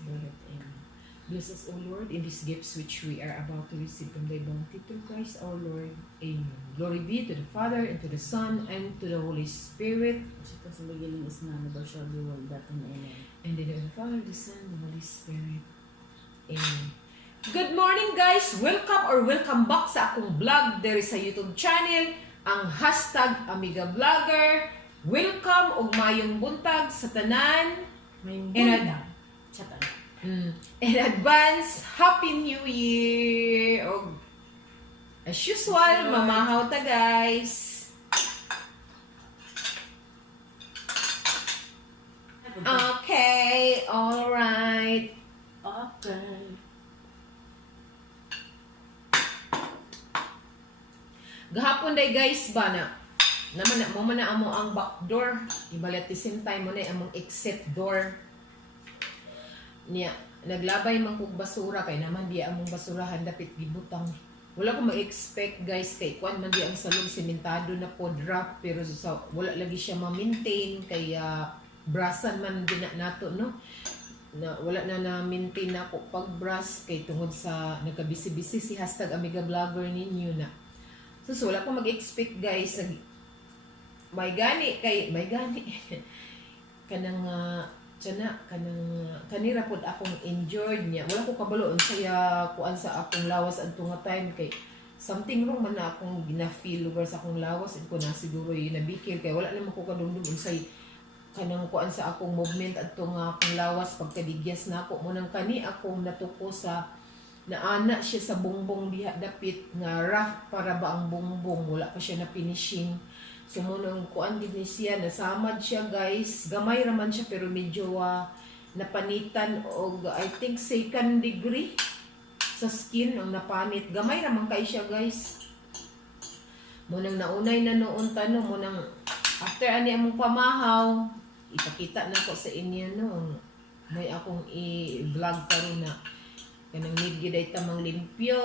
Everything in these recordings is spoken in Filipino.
Lord, and bless us, O Lord, in these gifts which we are about to receive from thy bounty through Christ our Lord. Amen. Glory be to the Father, and to the Son, and to the Holy Spirit. As it was in the beginning, is now, never shall be, world, that and amen. And in the name of the Father, the Son, and the Holy Spirit. Amen. Good morning, guys! Welcome back sa akong vlog. There is a YouTube channel, ang hashtag Amiga Vlogger. Welcome og mayong buntag sa tanan. Mayong buntag. Chatan. In advance, Happy New Year! Og, as usual, mamahaw ta, guys. Okay, alright. Okay. Gahapon day guys ba na mo man na amo ang back door, ibali at the same time mo na among exit door niya. Naglabay man kog basura kay naman di among basurahan dapit gibutang. Wala ko ma-expect guys kay kuan man di ang salon sementado na po drop pero sa wala lagi siya ma-maintain kaya brasan man din nato no. Na wala na maintain na ako pag brush kay tungod sa nagkabisi-bisi si hashtag Amiga Vlogger ninyo na. So wala ko mag-expect guys. May gani kanang kanira pod akong enjoyed niya. Wala ko kabalo unsaya kuan sa akong lawas adto nga time kay something wrong man na akong gina-feel lugar sa akong lawas and ko na siguro nabikil kay wala naman ko kadumdum unsay kanang kuan sa akong movement adto nga akong lawas pagkadigyas na ako mo nang kani akong natuko sa naana siya sa bongbong diha dapit nga rough para ba ang bongbong wala pa siya na finishing so munang kuan din siya nasamad siya guys gamay raman siya pero medyo napanitan og I think second degree sa skin ang napanit gamay raman kay siya guys munang naunay na noon tano munang after ani among pamahaw ipakita na ko sa inyo no may akong i-vlog karon na kanang need gyud ay tamang limpyo,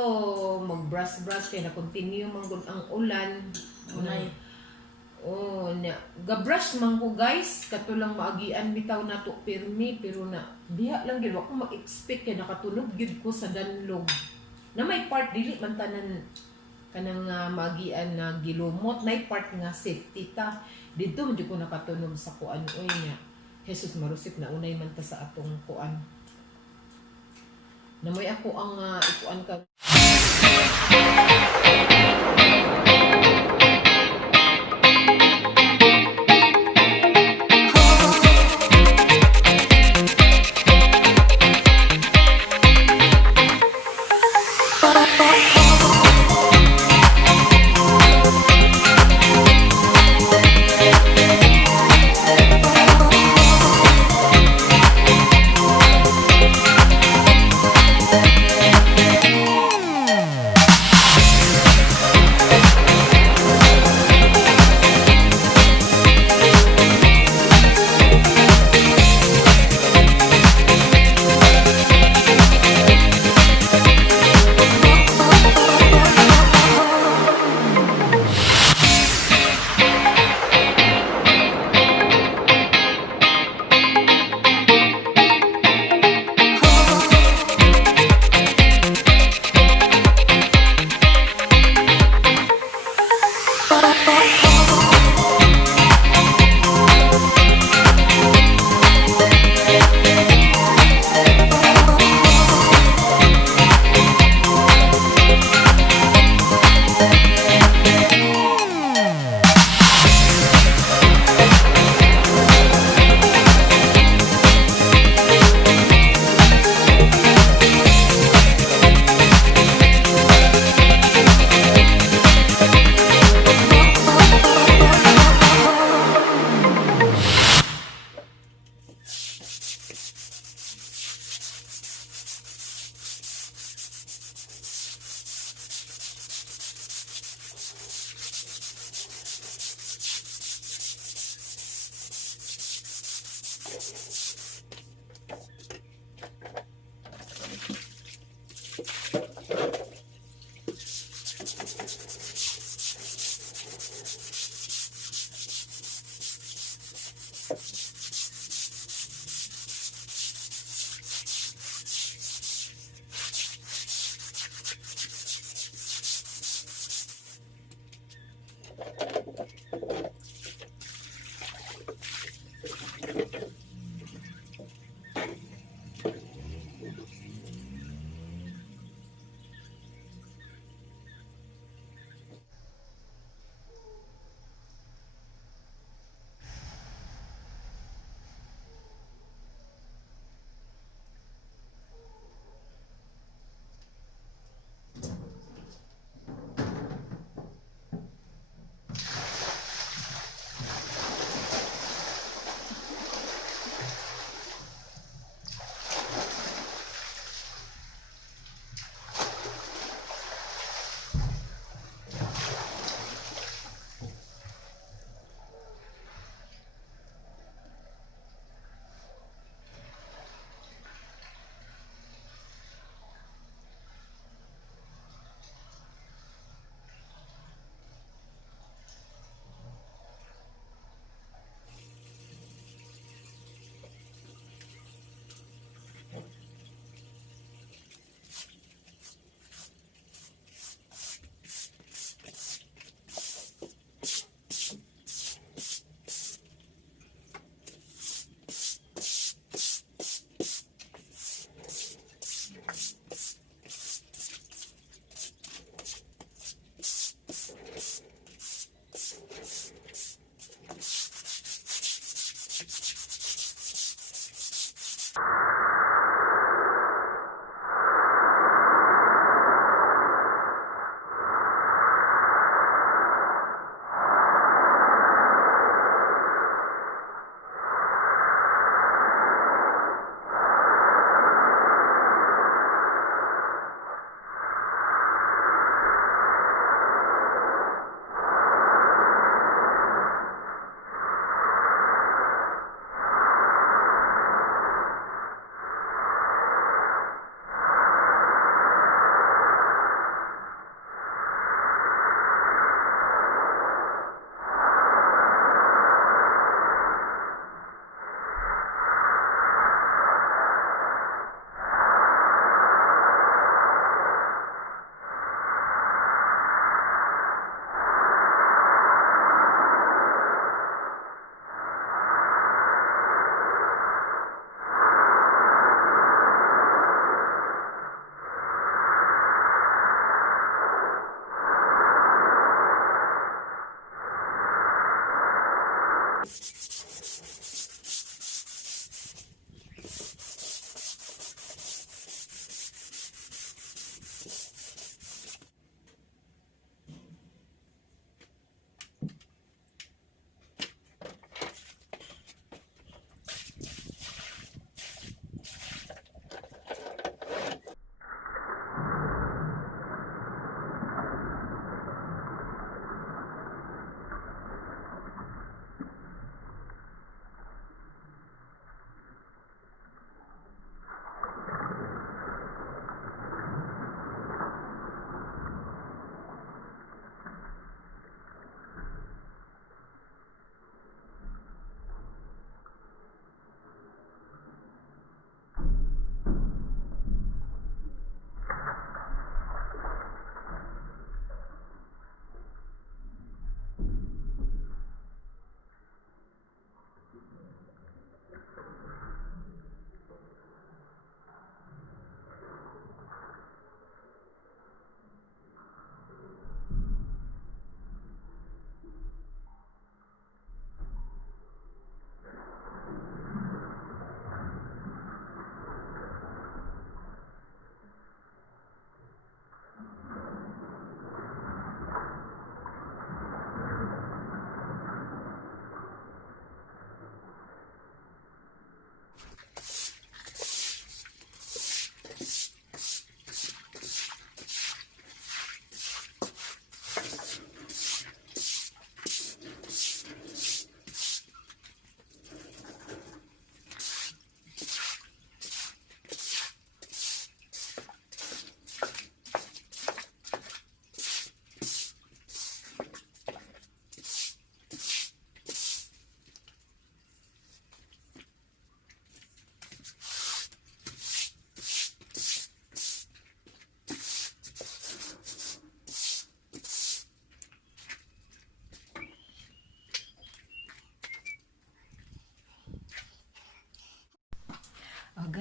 mag-brush kay na continue man gud ang ulan. Unay. Oh, na ga-brush man ko guys, katulang maagian bitaw nato pirmi pero na diha lang gyud ako mag-expect kay nakatunog gyud ko sa danlog. Na may part dili man tanan kanang maagian na gilumot, may part nga safety ta. Dito man gyud ko nakatunog sa kuan oy nya. Jesus marusip na unay man ta sa atong kuan. Namoy ako ang ikuan ka.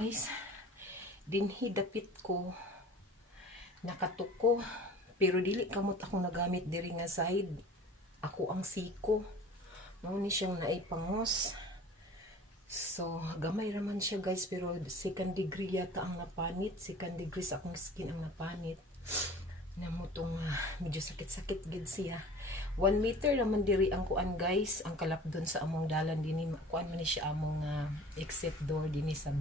guys, dinhi dapit ko nakatuko, pero dili kamot akong nagamit diri nga side. Ako ang siko. Mao ni siyang naipangos. So, gamay raman siya guys, pero second degree yata ang napanit. Second degree sa akong skin ang napanit. Namutong medyo sakit-sakit gid siya. 1 meter naman diri ang kuan guys, ang kalap doon sa among dalan dinhi. Kuan man ni siya among exit door dinhi sa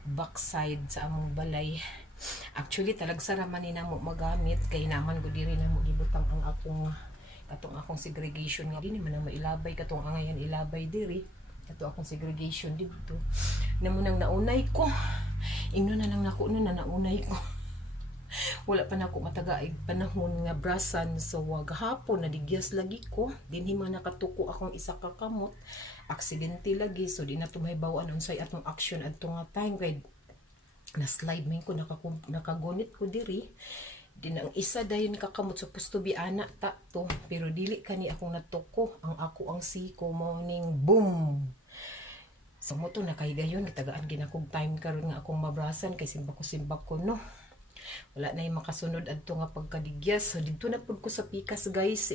back side sa among balay. Actually talagsa raman ni namo magamit kay naman gud diri namo gibutang ang akong segregation nga dinhi man na mailabay katong angayan ilabay diri. Kato akong segregation dito. Namo nang naunay ko. Ingno na lang nako na naunay ko. Wala pa na ako matagaig panahon nga brasan, so wag hapon nadigyas lagi ko. Dinhi man nakatuko akong isa ka kamot. Aksidente lagi, so di na tumahibawan unsay atong action adto nga time kay na slide man ko nakagunit ko diri. Din ang isa dayon kakamot supposed to be ana ta to, pero dili kani akong natuko. Ang ako ang siko morning boom. So mo to nakahigayon gitagaan ginakog time karon nga akong mabrasan kay simbak ko no. Wala na yung makasunod adto nga pagkadigyas. So dito na pud ko sa pikas guys.